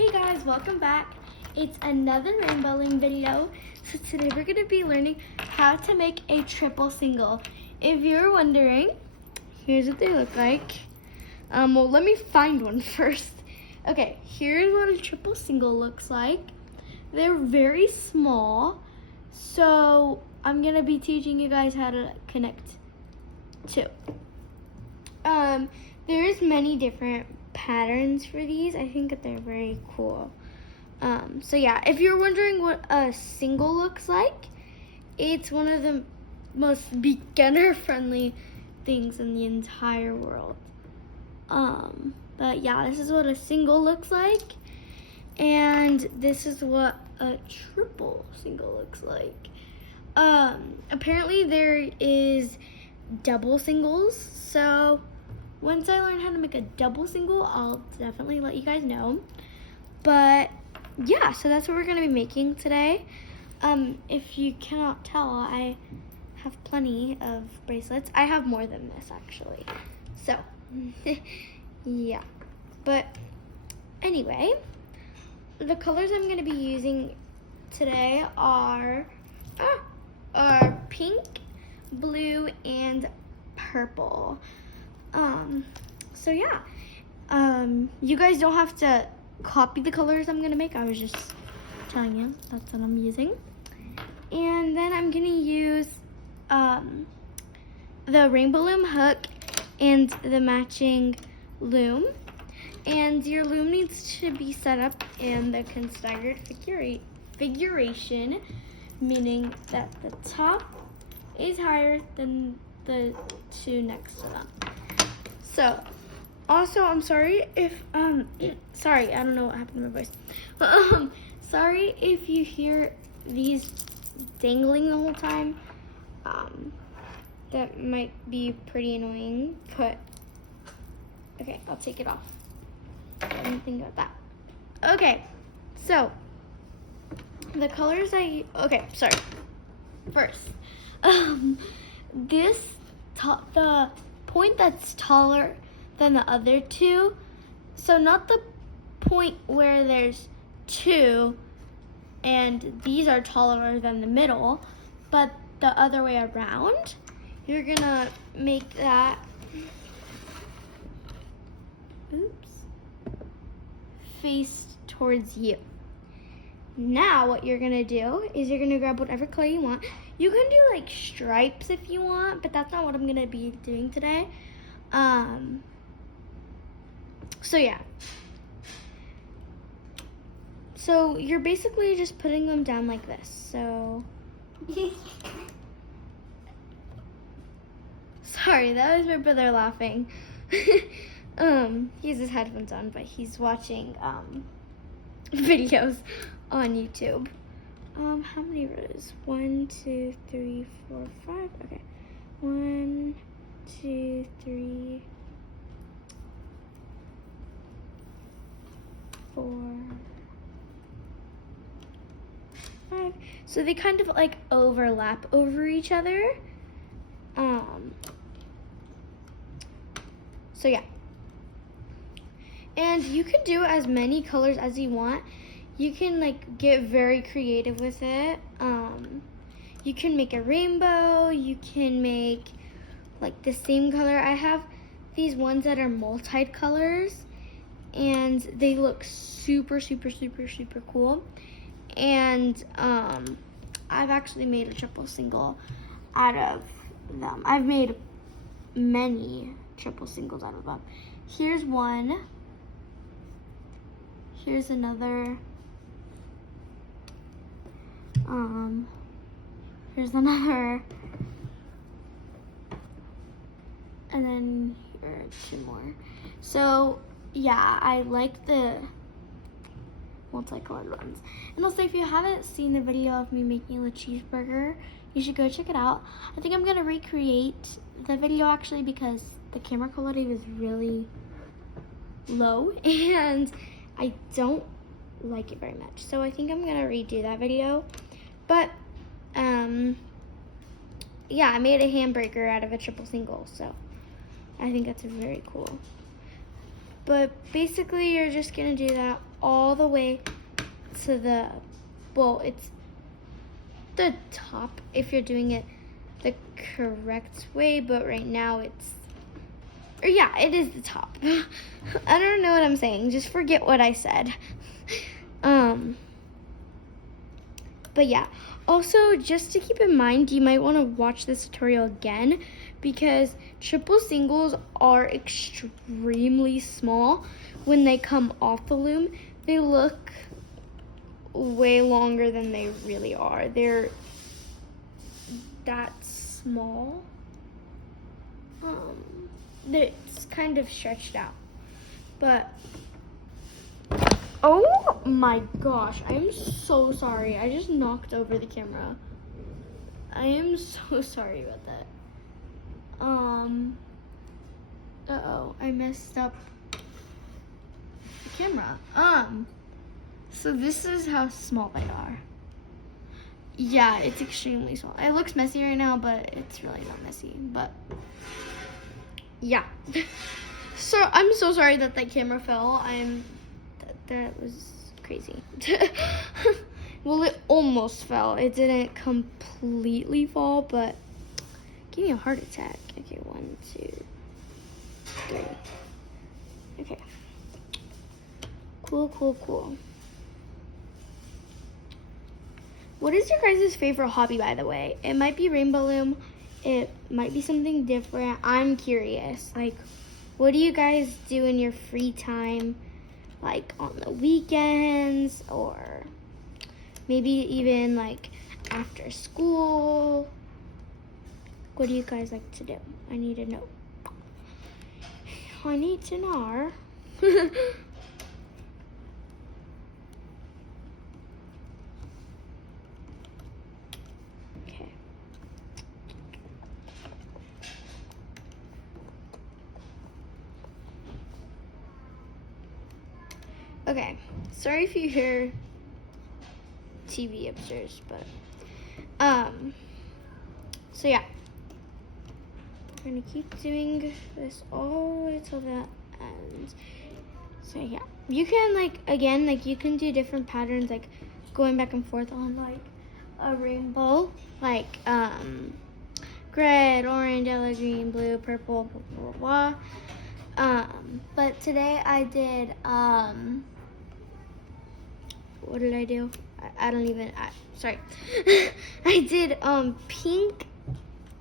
Hey guys, welcome back. It's another rainbow loom video. So today we're going to be learning how to make a triple single. If you're wondering, here's what they look like. Well, let me find one first. Okay, here's what a triple single looks like. They're very small, so I'm going to be teaching you guys how to connect two. There's many different patterns for these. I think that they're very cool. So yeah, if you're wondering what a single looks like, it's one of the most beginner-friendly things in the entire world. But yeah, this is what a single looks like, and this is what a triple single looks like. Apparently there is double singles, so once I learn how to make a double single, I'll definitely let you guys know. But yeah, so that's what we're gonna be making today. If you cannot tell, I have plenty of bracelets. I have more than this actually. So yeah, but anyway, the colors I'm gonna be using today are pink, blue, and purple. So yeah, you guys don't have to copy the colors I'm gonna make. I was just telling you that's what I'm using. And then I'm gonna use the rainbow loom hook and the matching loom. And your loom needs to be set up in the constaggered figuration, meaning that the top is higher than the two next to them. So, also, I'm sorry if, sorry, I don't know what happened to my voice. But, sorry if you hear these dangling the whole time. That might be pretty annoying, but, okay, I'll take it off. I didn't think about that. Okay, so, the colors okay, sorry. First, the point that's taller than the other two, so not the point where there's two and these are taller than the middle, but the other way around. You're gonna make that, face towards you. Now what you're gonna do is you're gonna grab whatever color you want. You can do like stripes if you want, but that's not what I'm gonna be doing today. So yeah. So you're basically just putting them down like this. So sorry, that was my brother laughing. He has his headphones on, but he's watching videos on YouTube. How many rows? 1, 2, 3, 4, 5. Okay. 1, 2, 3, 4, 5. So they kind of like overlap over each other. So yeah. And you can do as many colors as you want. You can like get very creative with it. You can make a rainbow. You can make like the same color. I have these ones that are multi-colors and they look super, super, super, super cool. And I've actually made a triple single out of them. I've made many triple singles out of them. Here's one. Here's another. Here's another. And then here are 2 more. So yeah, I like the multicolored ones. And also, if you haven't seen the video of me making a cheeseburger, you should go check it out. I think I'm gonna recreate the video actually because the camera quality was really low and I don't like it very much. So I think I'm gonna redo that video. But yeah, I made a hamburger out of a triple single, so I think that's very cool. But basically you're just gonna do that all the way to the, well, it's the top if you're doing it the correct way, but right now it's, or yeah, it is the top. I don't know what I'm saying. Just forget what I said. But yeah, also just to keep in mind, you might want to watch this tutorial again because triple singles are extremely small. When they come off the loom, they look way longer than they really are. They're that small. It's kind of stretched out, but oh my gosh, I'm so sorry. I just knocked over the camera. I am so sorry about that. Uh-oh, I messed up the camera. So this is how small they are. Yeah, it's extremely small. It looks messy right now, but it's really not messy, but yeah. So I'm so sorry that camera fell. That was crazy. Well, it almost fell. It didn't completely fall, but give me a heart attack. Okay, 1, 2, 3. Okay. Cool. What is your guys' favorite hobby, by the way? It might be rainbow loom. It might be something different. I'm curious. Like, what do you guys do in your free time? Like on the weekends, or maybe even like after school? What do you guys like to do? I need to know. I need to know. Okay. Okay, sorry if you hear TV upstairs, but so yeah, we're gonna keep doing this all the way till the end. So yeah, you can you can do different patterns, like going back and forth on like a rainbow, like red, orange, yellow, green, blue, purple, blah, blah, blah. But today I did what did I do? I don't even, sorry. I did pink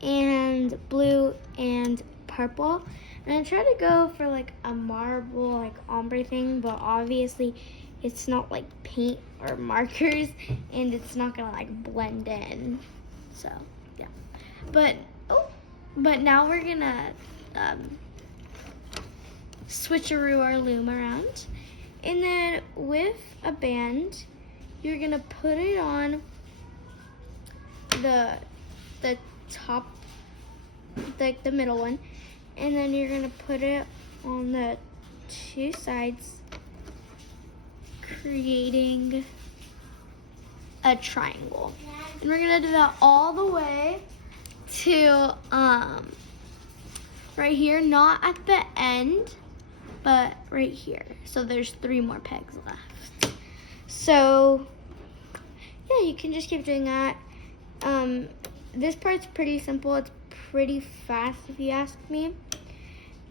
and blue and purple. And I tried to go for like a marble, like ombre thing, but obviously it's not like paint or markers and it's not gonna like blend in. So yeah. But now we're gonna switcheroo our loom around. And then with a band, you're gonna put it on the top, like the middle one, and then you're gonna put it on the 2 sides, creating a triangle. And we're gonna do that all the way to right here, not at the end, but right here. So there's 3 more pegs left. So yeah, you can just keep doing that. This part's pretty simple. It's pretty fast if you ask me.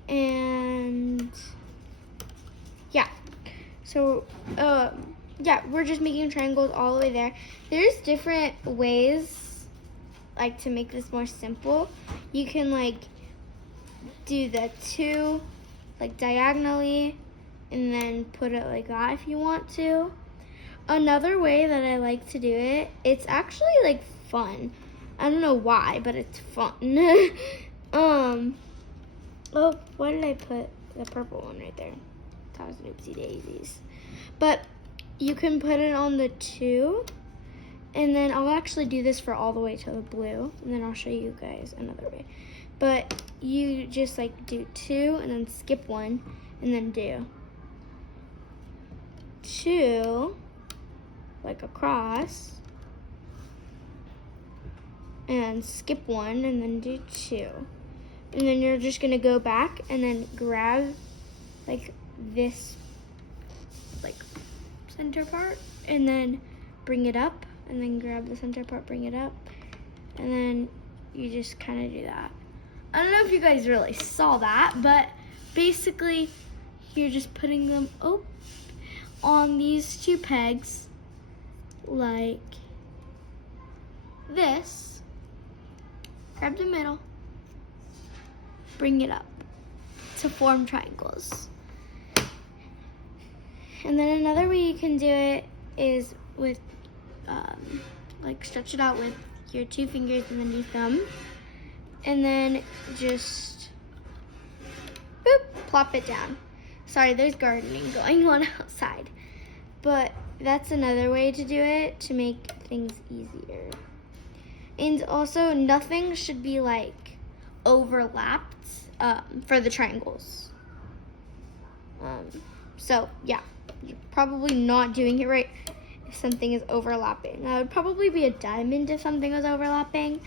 And yeah, so yeah, we're just making triangles all the way there. There's different ways like to make this more simple. You can like do the 2 like diagonally and then put it like that if you want to. Another way that I like to do it, it's actually like fun. I don't know why, but it's fun. Oh, why did I put the purple one right there? That was an oopsie daisies. But you can put it on the 2, and then I'll actually do this for all the way to the blue, and then I'll show you guys another way. But you just like do 2 and then skip 1 and then do 2 like across and skip 1 and then do 2. And then you're just gonna go back and then grab like this like center part and then bring it up, and then grab the center part, bring it up, and then you just kind of do that. I don't know if you guys really saw that, but basically you're just putting them on these 2 pegs like this. Grab the middle, bring it up to form triangles. And then another way you can do it is with like stretch it out with your 2 fingers and then your thumb, and then just boop, plop it down. Sorry, there's gardening going on outside, but that's another way to do it to make things easier. And also, nothing should be like overlapped for the triangles. So yeah, you're probably not doing it right if something is overlapping. That would probably be a diamond if something was overlapping,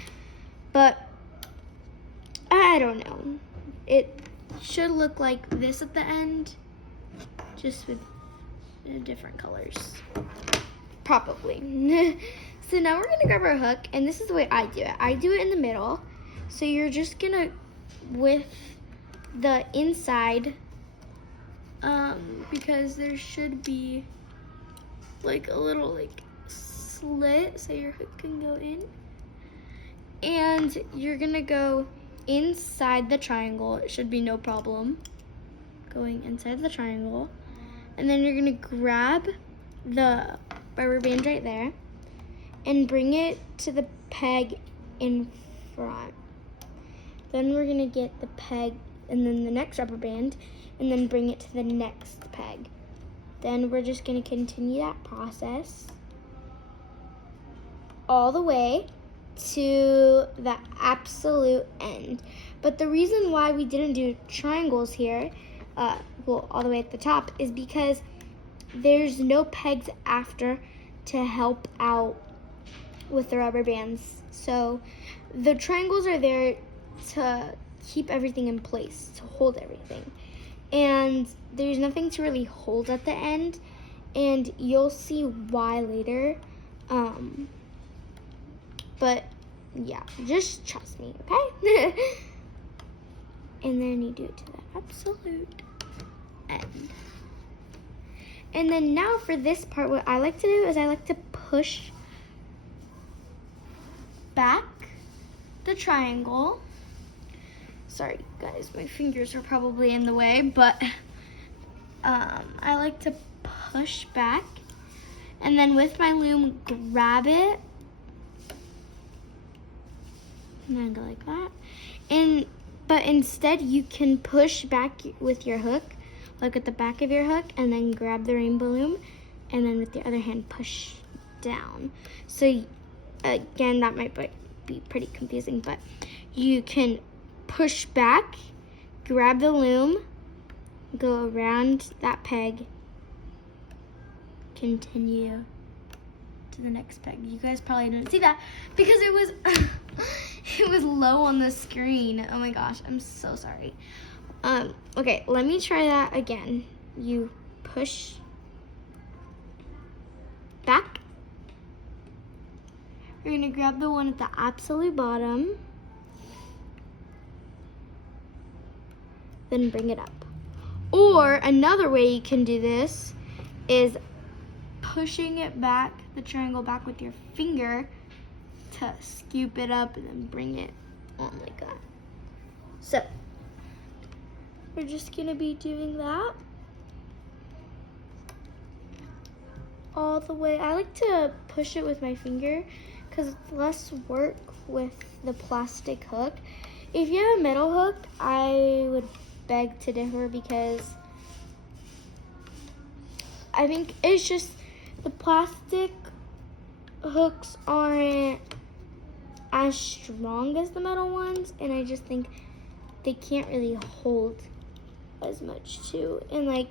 but I don't know. It should look like this at the end, just with different colors, probably. So now we're gonna grab our hook, and this is the way I do it. I do it in the middle. So you're just gonna, with the inside, because there should be like a little like slit so your hook can go in. And you're gonna go inside the triangle. It should be no problem going inside the triangle. And then you're gonna grab the rubber band right there and bring it to the peg in front. Then we're gonna get the peg and then the next rubber band and then bring it to the next peg. Then we're just gonna continue that process all the way to the absolute end. But the reason why we didn't do triangles here, well, all the way at the top, is because there's no pegs after to help out with the rubber bands. So the triangles are there to keep everything in place, to hold everything. And there's nothing to really hold at the end, and you'll see why later. But yeah, just trust me, okay? And then you do it to the absolute end. And then now for this part, what I like to do is I like to push back the triangle. Sorry guys, my fingers are probably in the way, but I like to push back and then with my loom grab it and then go like that. But instead you can push back with your hook, like at the back of your hook, and then grab the rainbow loom and then with the other hand push down. So again, that might be pretty confusing, but you can push back, grab the loom, go around that peg, continue to the next peg. You guys probably didn't see that because it was it was low on the screen. Oh my gosh, I'm so sorry. Okay, let me try that again. You push back. You're gonna grab the one at the absolute bottom, then bring it up. Or another way you can do this is pushing it back, the triangle back with your finger to scoop it up and then bring it on like that. So we're just gonna be doing that all the way. I like to push it with my finger because it's less work with the plastic hook. If you have a metal hook, I would beg to differ because I think it's just the plastic hooks aren't as strong as the metal ones, and I just think they can't really hold as much too. And like,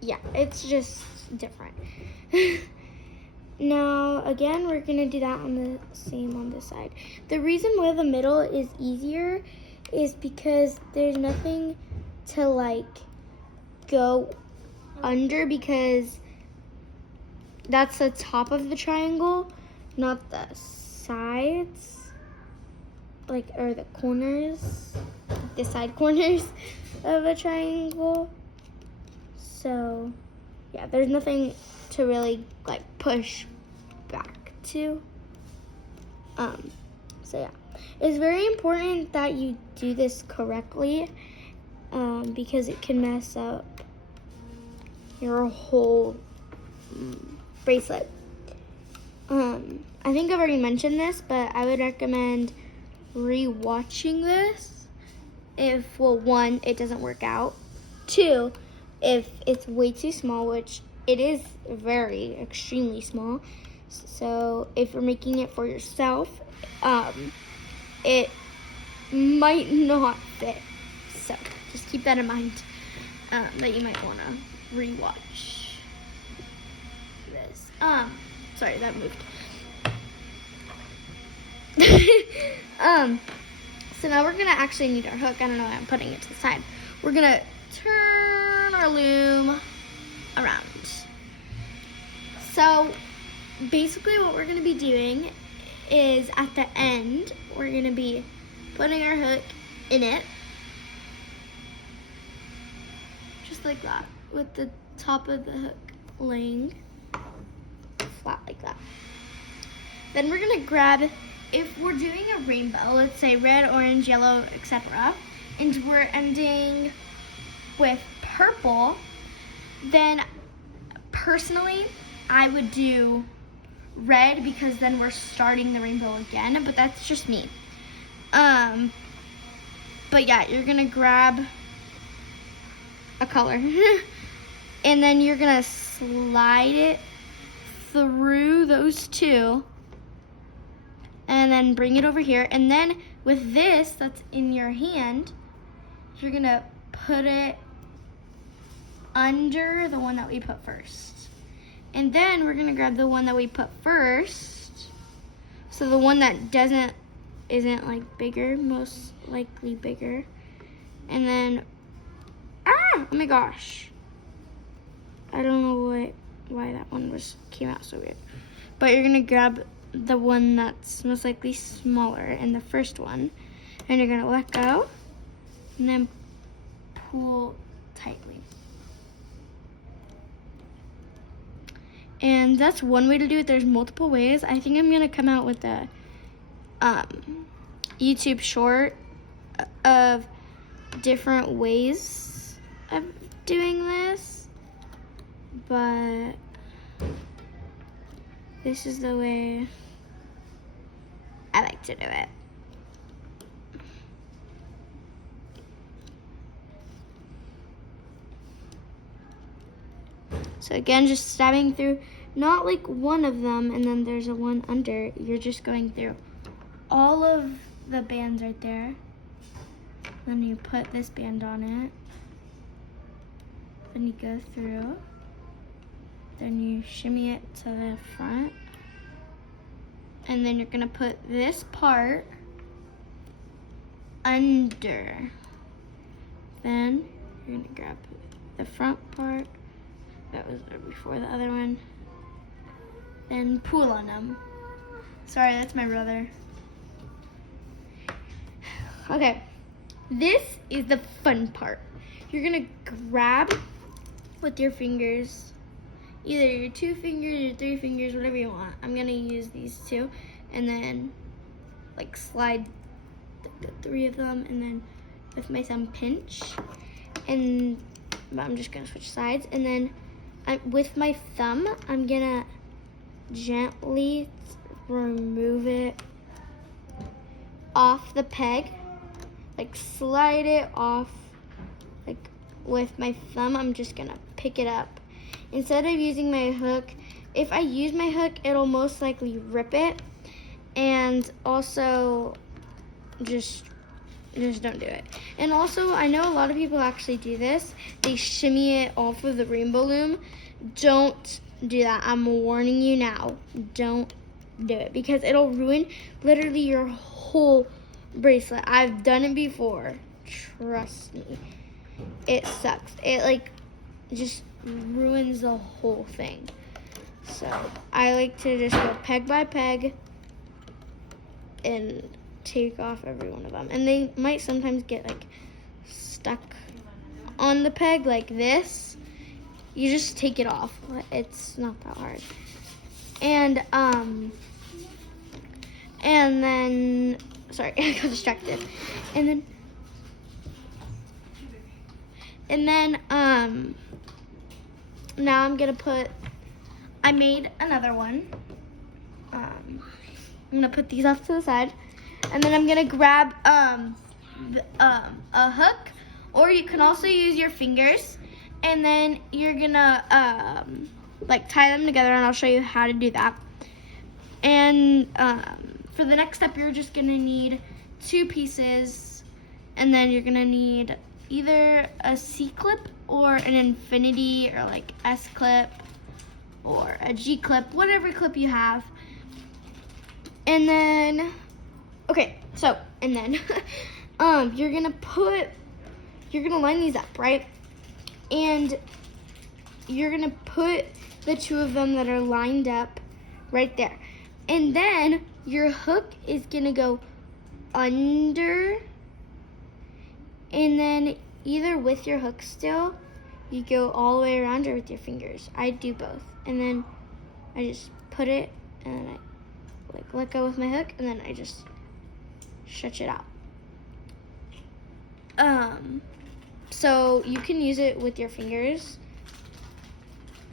yeah, it's just different. Now, again, we're gonna do that on the same on this side. The reason why the middle is easier is because there's nothing to like go under because that's the top of the triangle, not the sides, like, or the corners, the side corners of a triangle. So yeah, there's nothing to really like push back to. So yeah, it's very important that you do this correctly, because it can mess up your whole bracelet. I think I've already mentioned this, but I would recommend re-watching this if, well, one, it doesn't work out. Two, if it's way too small, which it is very extremely small. So if you're making it for yourself, it might not fit. So just keep that in mind, that you might want to re-watch this. Sorry, that moved. So now we're gonna actually need our hook. I don't know why I'm putting it to the side. We're gonna turn our loom around. So basically what we're gonna be doing is at the end, we're gonna be putting our hook in it. Just like that, with the top of the hook laying flat like that. Then we're gonna grab, if we're doing a rainbow, let's say red, orange, yellow, etc., and we're ending with purple, then personally, I would do red because then we're starting the rainbow again, but that's just me. But yeah, you're gonna grab a color and then you're gonna slide it through those two and then bring it over here. And then with this that's in your hand, you're gonna put it under the one that we put first. And then we're gonna grab the one that we put first. So the one that isn't like bigger, most likely bigger. And then, oh my gosh. I don't know why that one came out so weird. But you're gonna grab the one that's most likely smaller in the first one. And you're gonna let go and then pull tightly. And that's one way to do it. There's multiple ways. I think I'm gonna come out with a YouTube short of different ways of doing this, but this is the way I like to do it. So again, just stabbing through, not like one of them and then there's a one under. You're just going through all of the bands right there. Then you put this band on it. Then you go through. Then you shimmy it to the front. And then you're gonna put this part under. Then you're gonna grab the front part. That was there before the other one. Then pull on them. Sorry, that's my brother. Okay, this is the fun part. You're gonna grab with your fingers, either your 2 fingers or 3 fingers, whatever you want. I'm gonna use these 2, and then like slide the 3 of them, and then with my thumb pinch, and I'm just gonna switch sides, and then with my thumb, I'm gonna gently remove it off the peg, like slide it off, like with my thumb, I'm just gonna pick it up. Instead of using my hook, if I use my hook, it'll most likely rip it, and also just don't do it. And also, I know a lot of people actually do this. They shimmy it off of the rainbow loom. Don't do that. I'm warning you now. Don't do it because it'll ruin literally your whole bracelet. I've done it before. Trust me. It sucks. It like just ruins the whole thing. So I like to just go peg by peg and take off every one of them. And they might sometimes get like stuck on the peg like this. You just take it off. It's not that hard. And then, sorry, I got distracted. And then, now I'm gonna I made another one. I'm gonna put these off to the side. And then I'm gonna grab, a hook, or you can also use your fingers. And then you're gonna, like tie them together, and I'll show you how to do that. And for the next step, you're just gonna need 2 pieces, and then you're gonna need either a C-clip or an infinity or like S-clip or a G-clip, whatever clip you have. And then, okay, so, and then you're gonna line these up, right? And you're gonna put the 2 of them that are lined up right there. And then your hook is gonna go under, and then either with your hook still, you go all the way around, or with your fingers. I do both. And then I just put it, and then I like let go with my hook, and then I just stretch it out. So you can use it with your fingers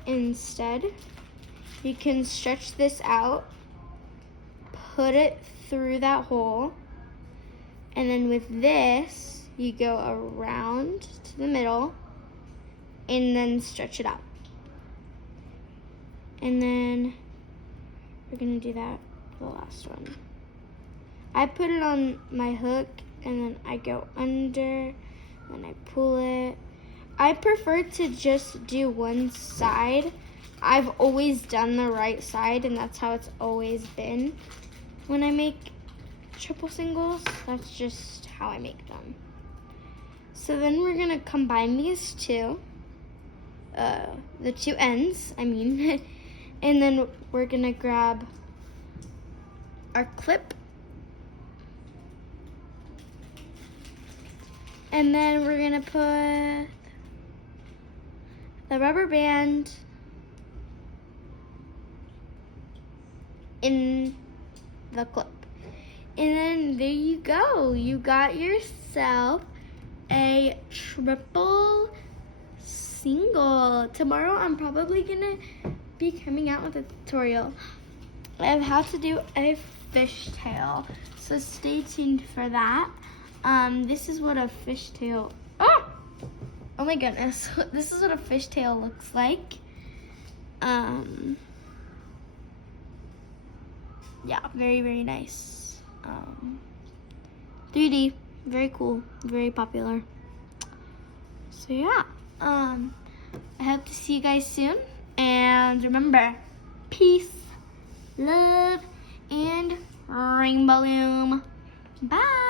instead. You can stretch this out, put it through that hole, and then with this, you go around to the middle and then stretch it out. And then we're gonna do that for the last one. I put it on my hook, and then I go under, and I pull it. I prefer to just do one side. I've always done the right side, and that's how it's always been when I make triple singles. That's just how I make them. So then we're gonna combine these two, the 2 ends, I mean, and then we're gonna grab our clip, and then we're gonna put the rubber band in the clip. And then there you go. You got yourself a triple single. Tomorrow I'm probably gonna be coming out with a tutorial of how to do a fishtail. So stay tuned for that. This is what a fishtail, oh my goodness. This is what a fishtail looks like. Yeah, very, very nice. 3D, very cool, very popular. So yeah, I hope to see you guys soon. And remember, peace, love, and rainbow loom. Bye.